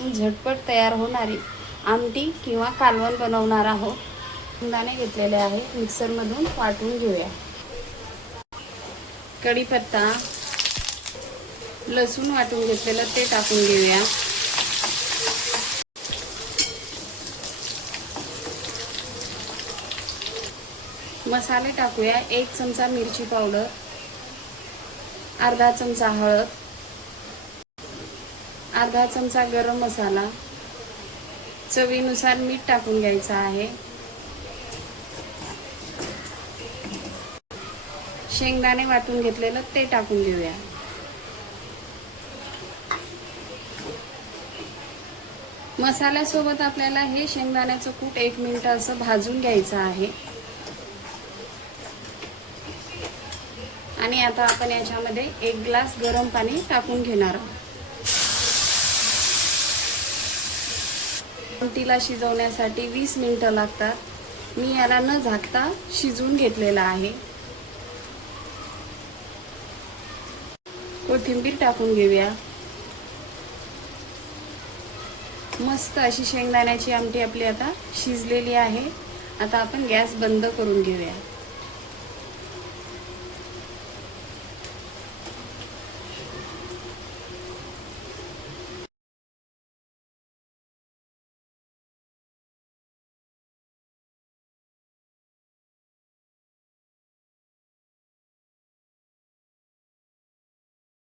शेंगदाण्यापासून झटपट तयार होणारी आमटी किंवा कालवण बनवणार आहोत। शेंगदाणे घेतलेले आहे, मिक्सरमधून वाटून घेऊया। कढीपत्ता, लसूण वाटून घेतलेलं ते टाकून घेऊया। मसाले टाकूया। 1 चमचा मिरची पावडर, अर्धा चमचा हळद, अर्धा चमचा गरम मसाला, चवीनुसार मीठ टाकून घ्यायचं आहे। शेंगदाणे वाटून घेतलेलं ते टाकून घेऊया। मसाल्यासोबत आपल्याला हे शेंगदाण्याचं कूट 1 मिनिट असं भाजून घ्यायचं आहे। आणि आता आपण याच्यामध्ये 1 ग्लास गरम पाणी टाकून घेणार आहोत। आमटीला शिजवण्यासाठी 20 मिनिटं लागतात। मी याला न झाकता शिजवून घेतलेला आहे। कोथिंबीर टाकून घेऊया। मस्त अशी शेंगदाण्याची आमटी आपली आता शिजलेली आहे। आता आपण गॅस बंद करून घेऊया।